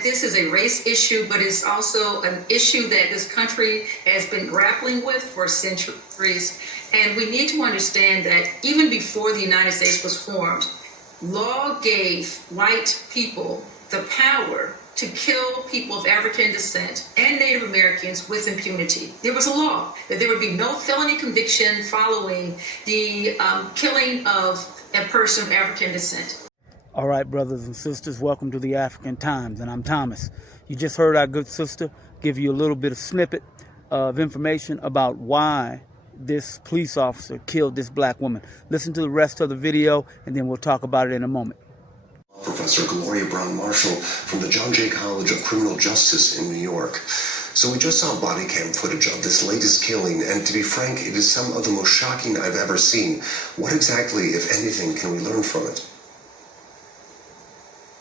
that this is a race issue, but it's also an issue that this country has been grappling with for centuries. And we need to understand that even before the United States was formed, law gave white people the power to kill people of African descent and Native Americans with impunity. There was a law that there would be no felony conviction following the killing of a person of African descent. All right, brothers and sisters, welcome to the African Times, and I'm Thomas. You just heard our good sister give you a little bit of snippet of information about why this police officer killed this black woman. Listen to the rest of the video, and then we'll talk about it in a moment. Professor Gloria Brown Marshall from the John Jay College of Criminal Justice in New York. So we just saw body cam footage of this latest killing, and to be frank, it is some of the most shocking I've ever seen. What exactly, if anything, can we learn from it?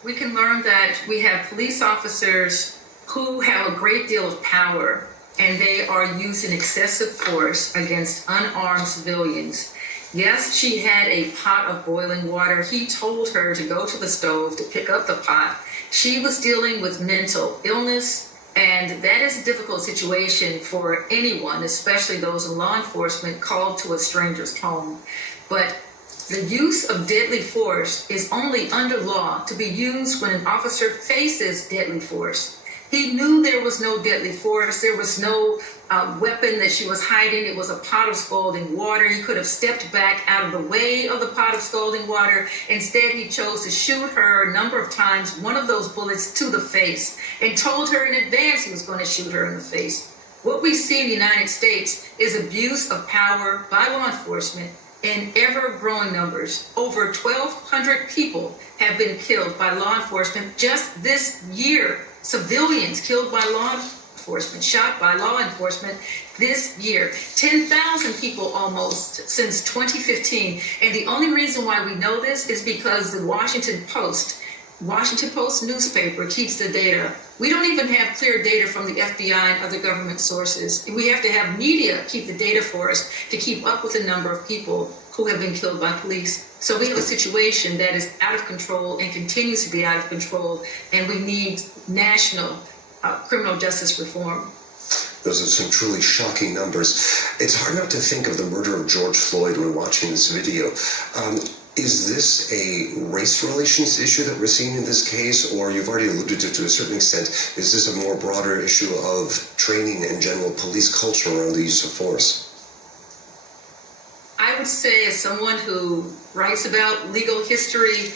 We can learn that we have police officers who have a great deal of power, and they are using excessive force against unarmed civilians. Yes, she had a pot of boiling water. He told her to go to the stove to pick up the pot. She was dealing with mental illness, and that is a difficult situation for anyone, especially those in law enforcement called to a stranger's home. But the use of deadly force is only under law to be used when an officer faces deadly force. He knew there was no deadly force. There was no weapon that she was hiding. It was a pot of scalding water. He could have stepped back out of the way of the pot of scalding water. Instead, he chose to shoot her a number of times, one of those bullets to the face, and told her in advance he was going to shoot her in the face. What we see in the United States is abuse of power by law enforcement in ever-growing numbers. Over 1,200 people have been killed by law enforcement just this year. Civilians killed by law enforcement, shot by law enforcement this year. 10,000 people almost since 2015. And the only reason why we know this is because the Washington Post newspaper keeps the data. We don't even have clear data from the FBI and other government sources. We have to have media keep the data for us to keep up with the number of people who have been killed by police. So we have a situation that is out of control and continues to be out of control, and we need national criminal justice reform. Those are some truly shocking numbers. It's hard not to think of the murder of George Floyd when watching this video. Is this a race relations issue that we're seeing in this case, or you've already alluded to a certain extent, is this a more broader issue of training and general police culture around the use of force? I would say, as someone who writes about legal history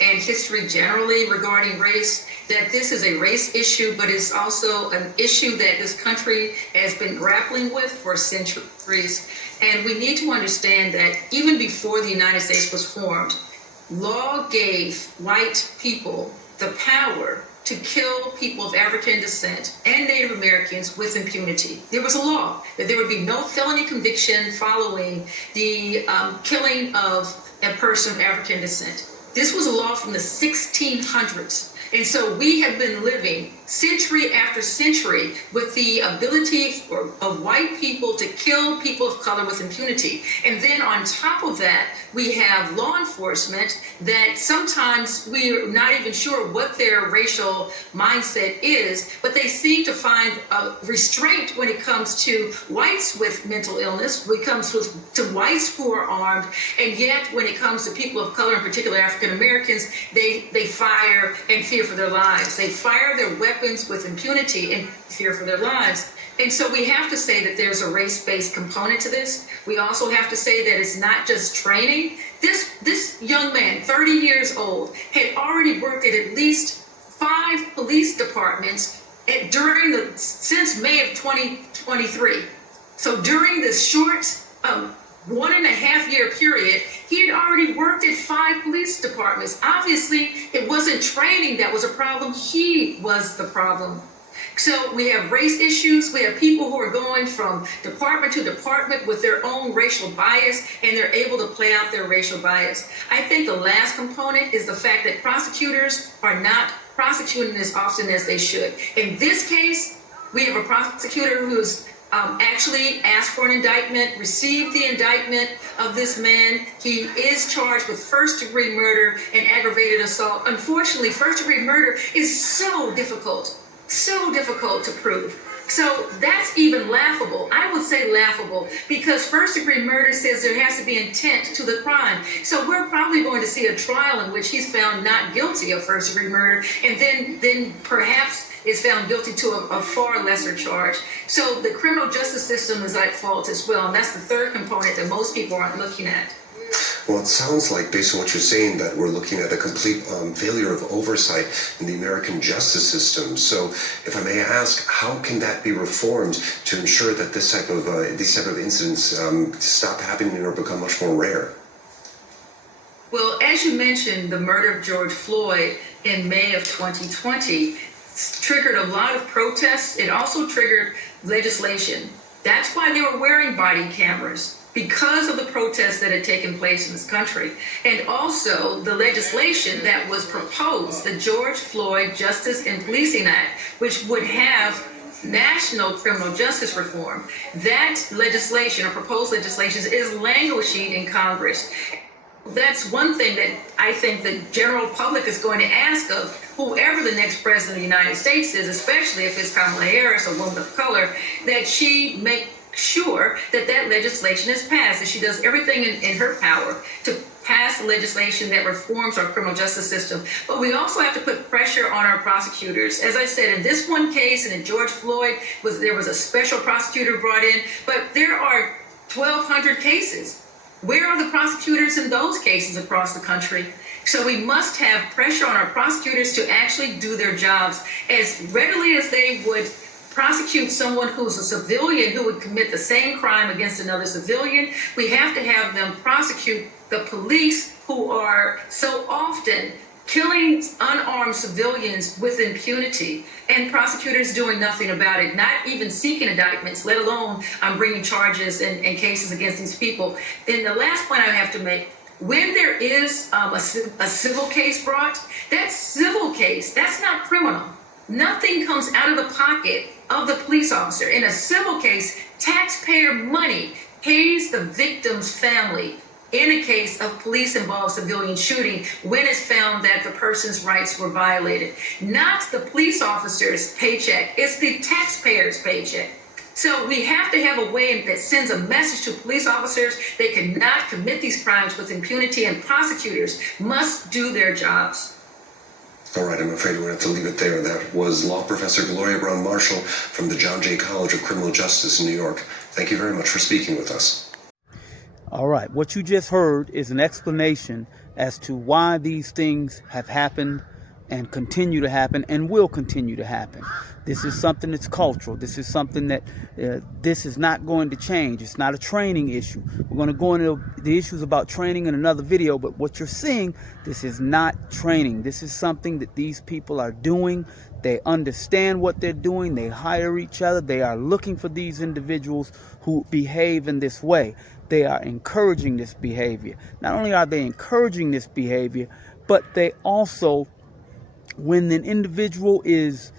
and history generally regarding race, that this is a race issue, but it's also an issue that this country has been grappling with for centuries. And we need to understand that even before the United States was formed, law gave white people the power to kill people of African descent and Native Americans with impunity. There was a law that there would be no felony conviction following the killing of a person of African descent. This was a law from the 1600s. And so we have been living century after century with the ability of white people to kill people of color with impunity. And then on top of that, we have law enforcement that sometimes we're not even sure what their racial mindset is, but they seem to find a restraint when it comes to whites with mental illness, when it comes to whites who are armed, and yet when it comes to people of color, in particular African Americans, they fire and fear for their lives. They fire their weapons with impunity and fear for their lives. And so we have to say that there's a race-based component to this. We also have to say that it's not just training. This young man, 30 years old, had already worked at least 5 police departments since May of 2023. So during this short 1.5-year period, he had already worked at 5 police departments. Obviously, it wasn't training that was a problem. He was the problem. So we have race issues. We have people who are going from department to department with their own racial bias, and they're able to play out their racial bias. I think the last component is the fact that prosecutors are not prosecuting as often as they should. In this case, we have a prosecutor who's actually asked for an indictment, received the indictment of this man. He is charged with first-degree murder and aggravated assault. Unfortunately, first-degree murder is so difficult to prove. So that's even laughable. I would say laughable because first-degree murder says there has to be intent to the crime. So we're probably going to see a trial in which he's found not guilty of first-degree murder, and then perhaps is found guilty to a far lesser charge. So the criminal justice system is at fault as well, and that's the third component that most people aren't looking at. Well, it sounds like, based on what you're saying, that we're looking at a complete failure of oversight in the American justice system. So, if I may ask, how can that be reformed to ensure that these type of incidents stop happening or become much more rare? Well, as you mentioned, the murder of George Floyd in May of 2020 triggered a lot of protests. It also triggered legislation. That's why they were wearing body cameras, because of the protests that had taken place in this country. And also the legislation that was proposed, the George Floyd Justice and Policing Act, which would have national criminal justice reform. That legislation, or proposed legislation, is languishing in Congress. That's one thing that I think the general public is going to ask of whoever the next president of the United States is, especially if it's Kamala Harris, a woman of color, that she make sure that that legislation is passed, that she does everything in her power to pass legislation that reforms our criminal justice system. But we also have to put pressure on our prosecutors. As I said, in this one case, and in George Floyd, there was a special prosecutor brought in, but there are 1,200 cases. Where are the prosecutors in those cases across the country? So we must have pressure on our prosecutors to actually do their jobs as readily as they would prosecute someone who's a civilian who would commit the same crime against another civilian. We have to have them prosecute the police who are so often killing unarmed civilians with impunity, and prosecutors doing nothing about it, not even seeking indictments, let alone bringing charges and cases against these people. Then the last point I have to make, when there is a civil case brought, that civil case, that's not criminal. Nothing comes out of the pocket of the police officer. In a civil case, taxpayer money pays the victim's family in a case of police-involved civilian shooting when it's found that the person's rights were violated. Not the police officer's paycheck, it's the taxpayer's paycheck. So we have to have a way that sends a message to police officers they cannot commit these crimes with impunity, and prosecutors must do their jobs. All right, I'm afraid we're going to have to leave it there. That was law professor Gloria Brown Marshall from the John Jay College of Criminal Justice in New York. Thank you very much for speaking with us. All right, what you just heard is an explanation as to why these things have happened and continue to happen and will continue to happen. This is something that's cultural. This is something that this is not going to change. It's not a training issue. We're going to go into the issues about training in another video, but what you're seeing, this is not training. This is something that these people are doing. They understand what they're doing. They hire each other. They are looking for these individuals who behave in this way. They are encouraging this behavior. Not only are they encouraging this behavior, but they also, when an individual is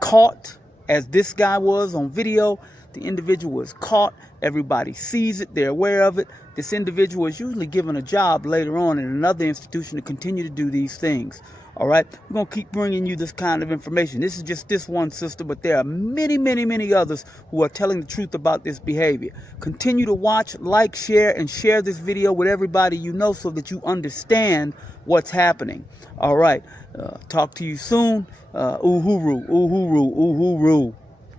caught, as this guy was on video, the individual is caught, everybody sees it, they're aware of it. This individual is usually given a job later on in another institution to continue to do these things. All right, we're going to keep bringing you this kind of information. This is just this one sister, but there are many, many, many others who are telling the truth about this behavior. Continue to watch, like, share, and share this video with everybody you know so that you understand what's happening. All right, talk to you soon. Uhuru, uhuru, uhuru.